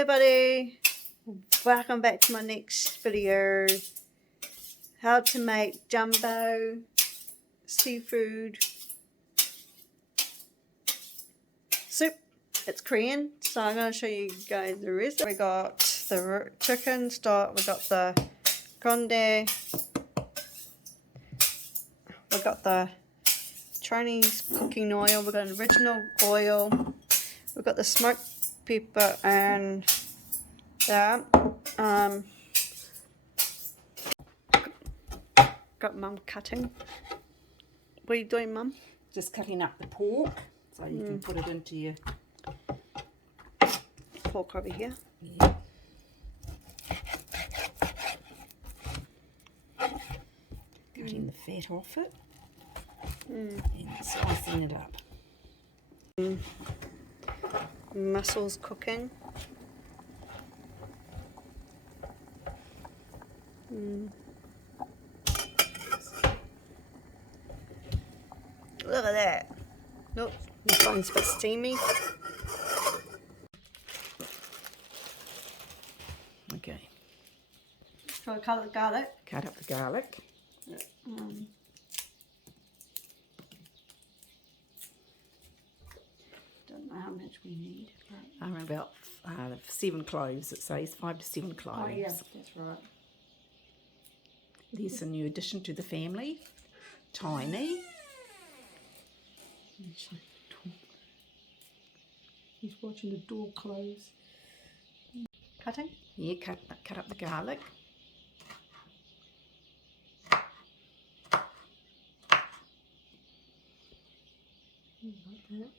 everybody, welcome back to my next video. How to make jumbo seafood soup. It's Korean, so I'm going to show you guys the rest. We got the chicken stock, we got the grande, we got the Chinese cooking oil, we got an original oil, we got the smoked pepper and that. Got Mum cutting. What are you doing, Mum? Just cutting up the pork so you can put it into your pork over here. Yeah. Cutting the fat off it and slicing it up. Mussels cooking. Look at that. Nope, this one's a bit steamy. Okay. Shall I cut the garlic? Cut up the garlic. Don't know how much we need. About 7 cloves, it says 5 to 7 cloves. Oh yeah, that's right. There's a new addition to the family. Tiny. He's watching the door close. Cutting? Yeah, cut up the garlic. Like that.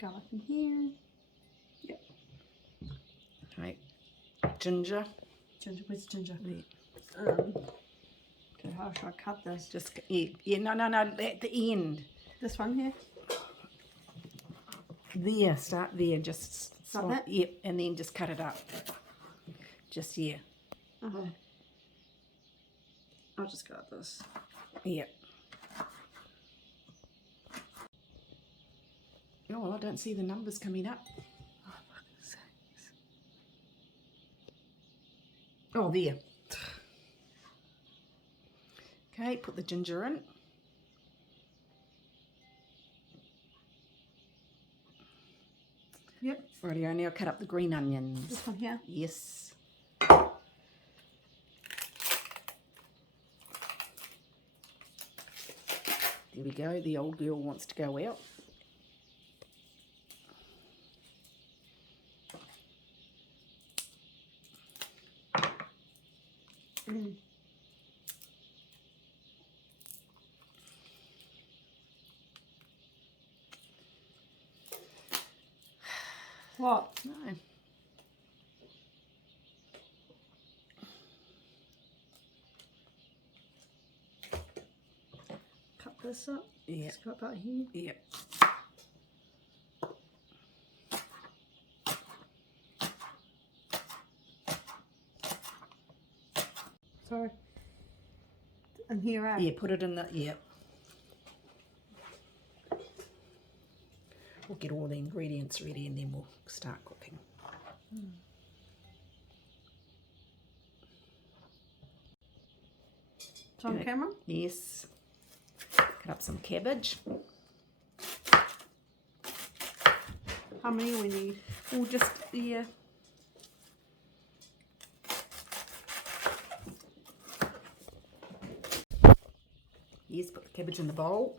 Garlic in here. Yep. Right. Ginger. Ginger, where's ginger? Yeah. Okay, how should I cut this? Just no, at the end. This one here? There, start there, just Like that? Yep, and then just cut it up. Just here. Okay. I'll just cut this. Yep. Oh, I don't see the numbers coming up. Oh, for goodness sakes. Oh, there. Okay, put the ginger in. Yep. Rightio, now cut up the green onions. This one here? Yes. There we go, the old girl wants to go out. What? No. Cut this up? Yeah. Just cut that here? Yep. Sorry. And here, eh? Yeah, put it in the, yep. We'll get all the ingredients ready and then we'll start cooking. It's on camera? Yes. Cut up some cabbage. How many we need? We'll just, yeah. Yes, put the cabbage in the bowl.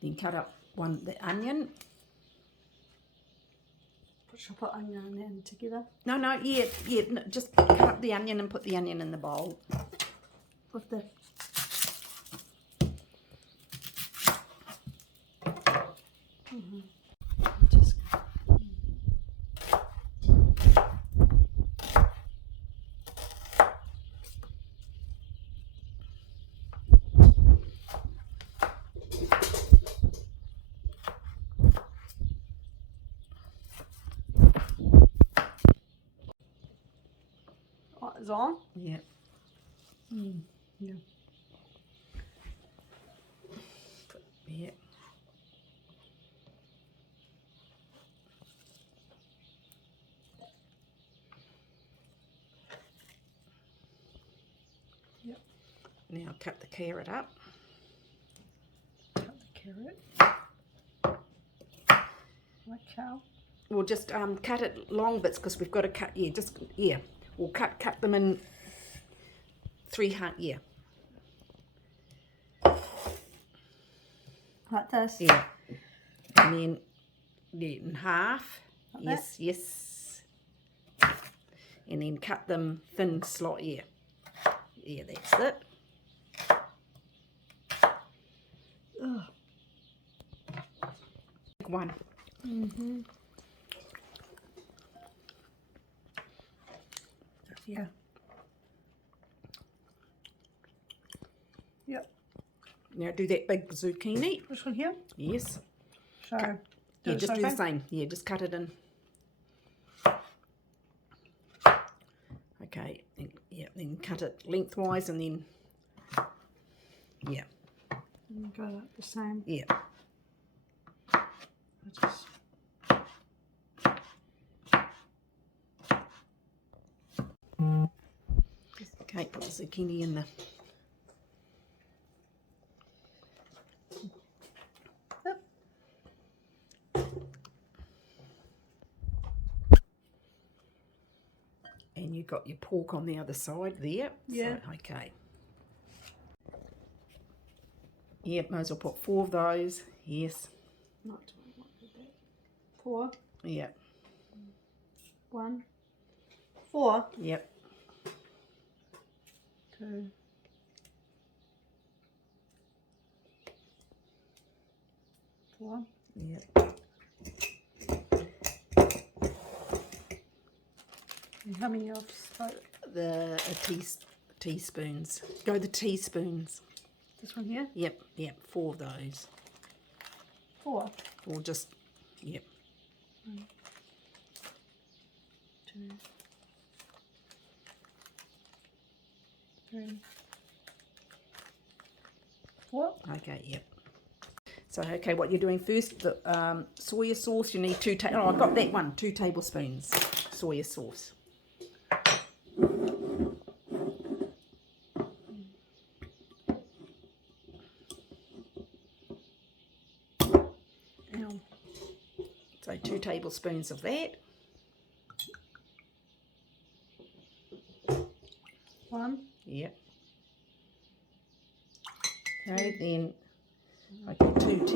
Then cut up the onion. Should I put onion and onion together? No, no, just cut up the onion and put the onion in the bowl. With the... Just... is on. Yeah. Yeah. Yeah. Yep. Now cut the carrot up. Cut the carrot. Like how? We'll just cut it long bits because we've got to cut. Yeah. We'll cut them in 300. Yeah. Like this. Yeah. And then in half. Like Yes. that? Yes. And then cut them thin slot. Yeah. Yeah. That's it. Ugh. Big one. Yeah. Yep. Now do that big zucchini. This one here? Yes. So, Yeah, just do the same. same. Yeah, just cut it in. Okay. Then cut it lengthwise and then, yeah. And go like the same. Yeah. Just... Okay, put the zucchini in the... Yep. And you've got your pork on the other side there. Yeah. So, okay. Yep, might as well put 4 of those. Yes. Not too much. 4. Yep. 1. 4. Yep. 2. 4. Yep. And how many of The teaspoons. Go the teaspoons. this one here? Yep. 4 of those. 4. Or just, yep. 1, 2, 3, 4. Okay, yep. So, okay, what you're doing first, the soya sauce, you need 2 oh, I got that one, 2 tablespoons soya sauce. So 2 tablespoons of that. 1. Yep. Okay, then okay, 2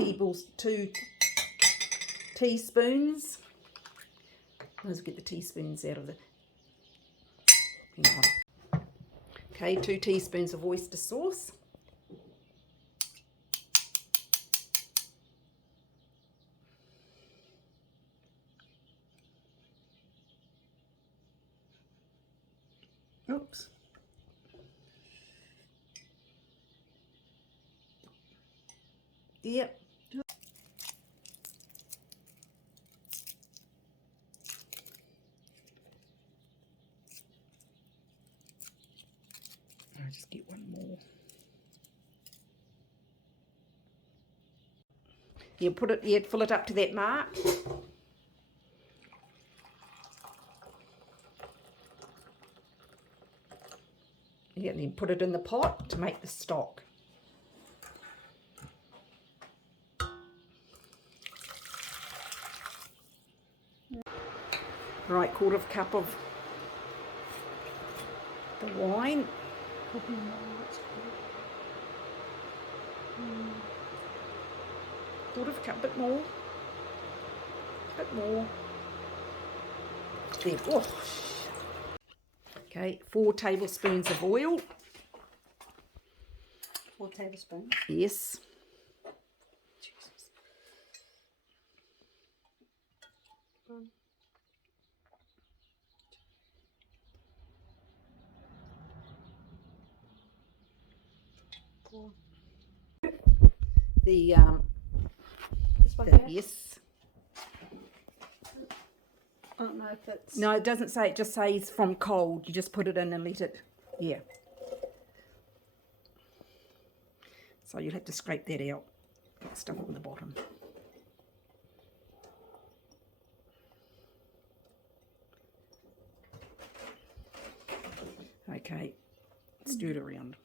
teaspoons. Let's get the teaspoons out of the. Hang on. Okay, 2 teaspoons of oyster sauce. Oops. Yep. I'll just get one more. You put it, yeah, fill it up to that mark. Yeah, and then put it in the pot to make the stock. Right, 1/4 cup of the wine. 1/4 cup, bit more. Bit more. There. Oh. Okay, 4 tablespoons of oil. 4 tablespoons. Yes. Jesus. 1, 4. The This one here? yes. don't know if it's... No, it doesn't say. It just says from cold. You just put it in and let it... Yeah. So you'll have to scrape that out. That stuff on the bottom. Okay. Stir it around.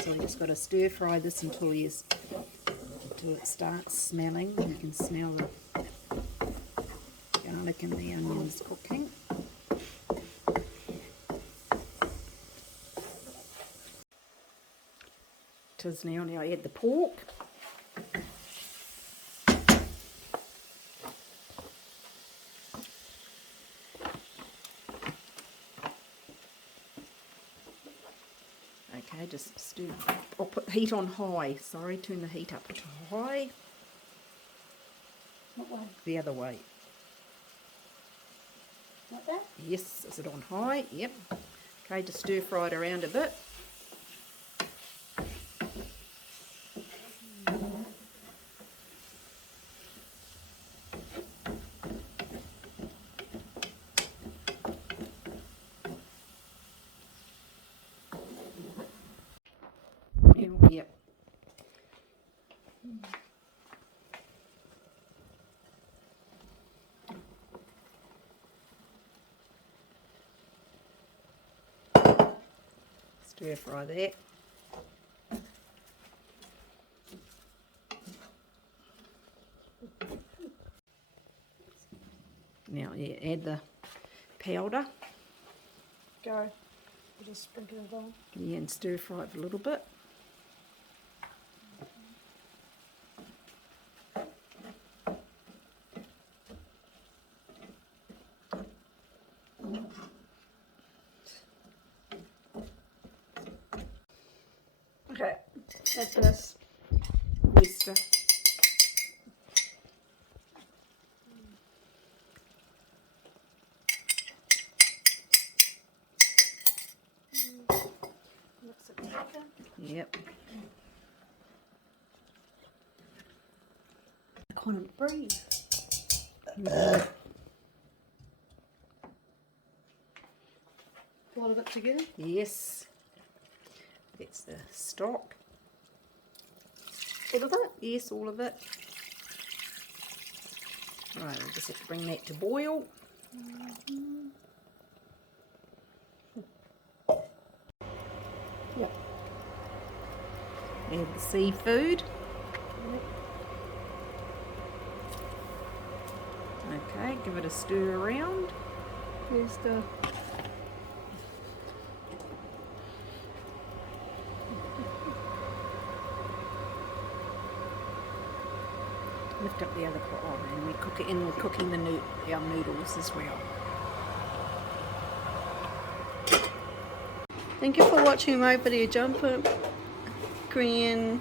So you just got to stir fry this until it starts smelling. You can smell the garlic and the onions cooking. Tis now add the pork. Okay, just stir. I'll put heat on high. Sorry, turn the heat up to high. What way? The other way. Like that? Yes, is it on high? Yep. Okay, just stir fry it around a bit. Yep. Stir fry that. Now, add the powder. Go. Just sprinkle it on. Yeah, and stir fry it a little bit. Okay, that's this. Oyster. Looks like chicken. Yep. I can't breathe. All of it together? Yes. That's the stock. All of it? Yes, all of it. Right, we'll just have to bring that to boil. Yep. Add the seafood. Okay, give it a stir around. Here's the... Lift up the other pot and we cook it in. We're cooking our noodles as well. Thank you for watching my video, Jjamppong Korean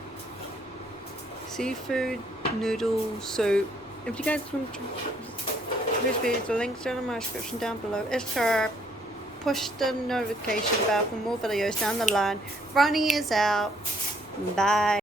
seafood noodle soup. If you guys want to this video, the links are in my description down below. Push the notification bell for more videos down the line. Ronnie is out. Bye.